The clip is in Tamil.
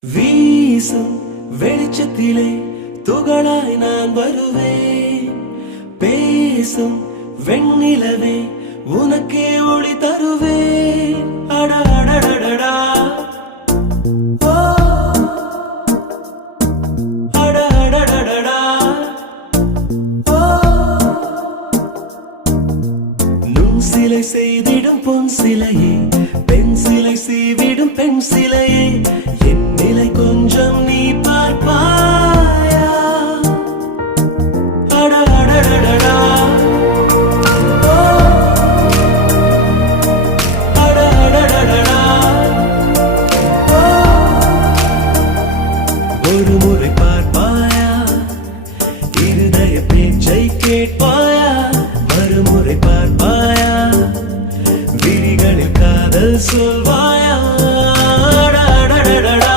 வீசும் வெளிச்சத்திலே துகளாய் நான் வருவேன். பேசும் வெண்ணிலவே உனக்கே ஒளி தருவேன். அட அடடடடா